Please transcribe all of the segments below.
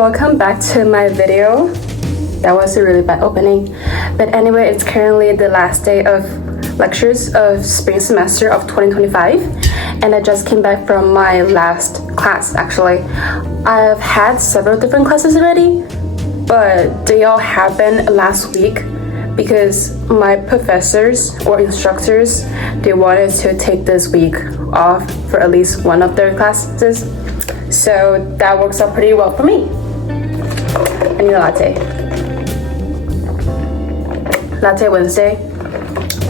welcome back to my video. That was a really bad opening. But anyway, it's currently the last day of lectures of spring semester of 2025. And I just came back from my last class, actually. I've had several different classes already, but they all happened last week because my professors or instructors, they wanted to take this week off for at least one of their classes. So that works out pretty well for me. I need a latte. Latte Wednesday.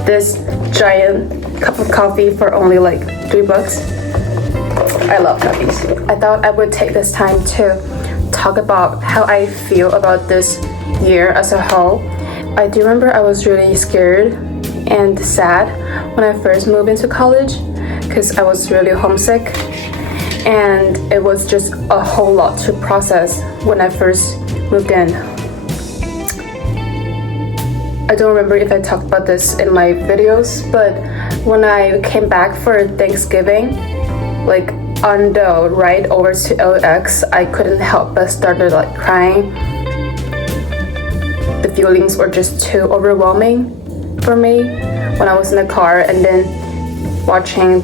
This giant cup of coffee for only like $3. I love coffees. I thought I would take this time to talk about how I feel about this year as a whole. I do remember I was really scared and sad when I first moved into college because I was really homesick, and it was just a whole lot to process when I first moved in. I don't remember if I talked about this in my videos, but when I came back for Thanksgiving, like on the ride over to LX, I couldn't help but started like crying. The feelings were just too overwhelming for me when I was in the car, and then watching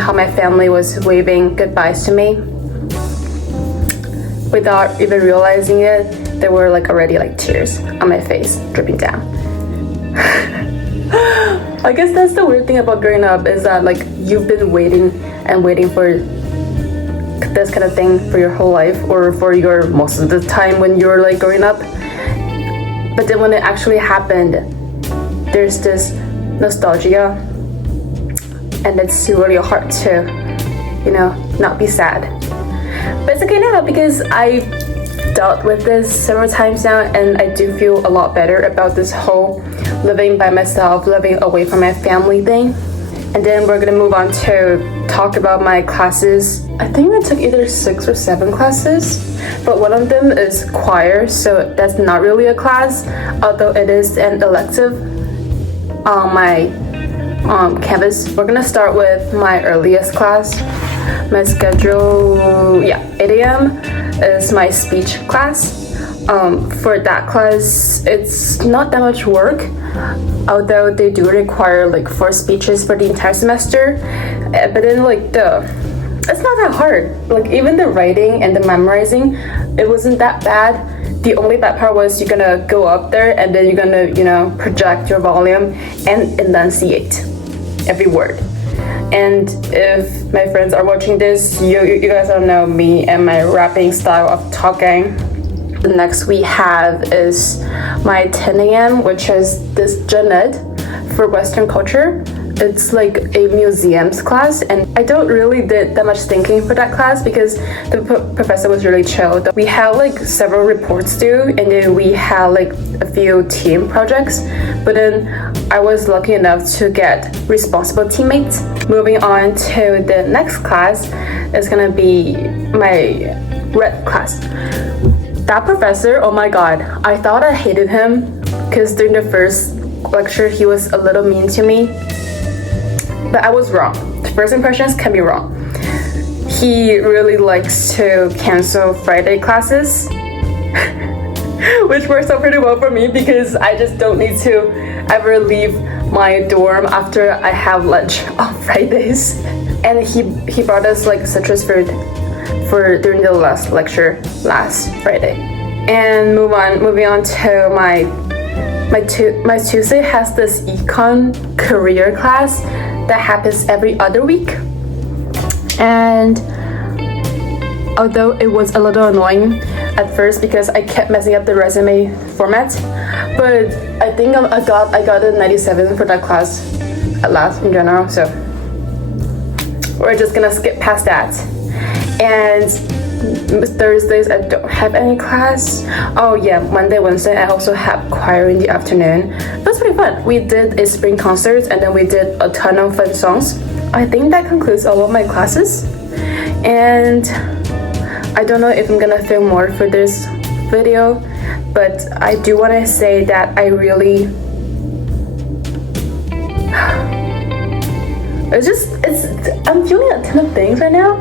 how my family was waving goodbyes to me. Without even realizing it, there were like already like tears on my face dripping down. I guess that's the weird thing about growing up, is that like you've been waiting and waiting for this kind of thing for your whole life, or for your most of the time when you're like growing up. But then when it actually happened, there's this nostalgia, and it's really hard to, not be sad. But it's okay now because I've dealt with this several times now, and I do feel a lot better about this whole living by myself, living away from my family thing. And then we're gonna move on to talk about my classes. I think I took either 6 or 7 classes, but one of them is choir, so that's not really a class, although it is an elective on my campus. We're gonna start with my earliest class. My schedule, 8 a.m. is my speech class. For that class, it's not that much work, although they do require like 4 speeches for the entire semester. But then it's not that hard. Like even the writing and the memorizing, it wasn't that bad. The only bad part was you're gonna go up there and then you're gonna, project your volume and enunciate every word. And if my friends are watching this, you guys don't know me and my rapping style of talking. The next we have is my 10 a.m., which is this Janet for Western culture. It's like a museums class, and I don't really did that much thinking for that class because the professor was really chill. We had like several reports due, and then we had like a few team projects, but then I was lucky enough to get responsible teammates. Moving on to the next class is gonna be my red class. That professor, oh my god, I thought I hated him because during the first lecture he was a little mean to me. But I was wrong. First impressions can be wrong. He really likes to cancel Friday classes, which works out pretty well for me because I just don't need to ever leave my dorm after I have lunch on Fridays. And he brought us like citrus fruit for during the last lecture last Friday. And moving on to my Tuesday has this econ career class that happens every other week. And although it was a little annoying at first because I kept messing up the resume format, but I think I got a 97 for that class at last in general, so we're just gonna skip past that. And Thursdays I don't have any class. Oh yeah, Monday, Wednesday I also have choir in the afternoon. That's pretty fun. We did a spring concert and then we did a ton of fun songs. I think that concludes all of my classes, and I don't know if I'm gonna film more for this video, but I do want to say that I really I'm feeling a ton of things right now,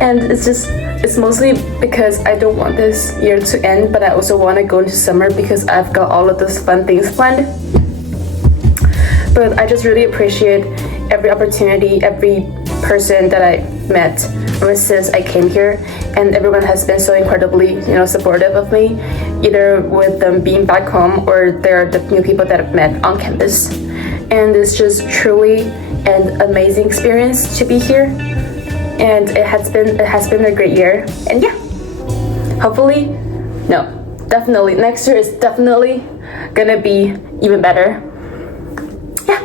and it's just it's mostly because I don't want this year to end, but I also want to go into summer because I've got all of those fun things planned. But I just really appreciate every opportunity, every person that I met ever since I came here, and everyone has been so incredibly, supportive of me, either with them being back home or they're the new people that I've met on campus. And it's just truly an amazing experience to be here. And it has been a great year. And yeah, definitely next year is definitely gonna be even better. Yeah.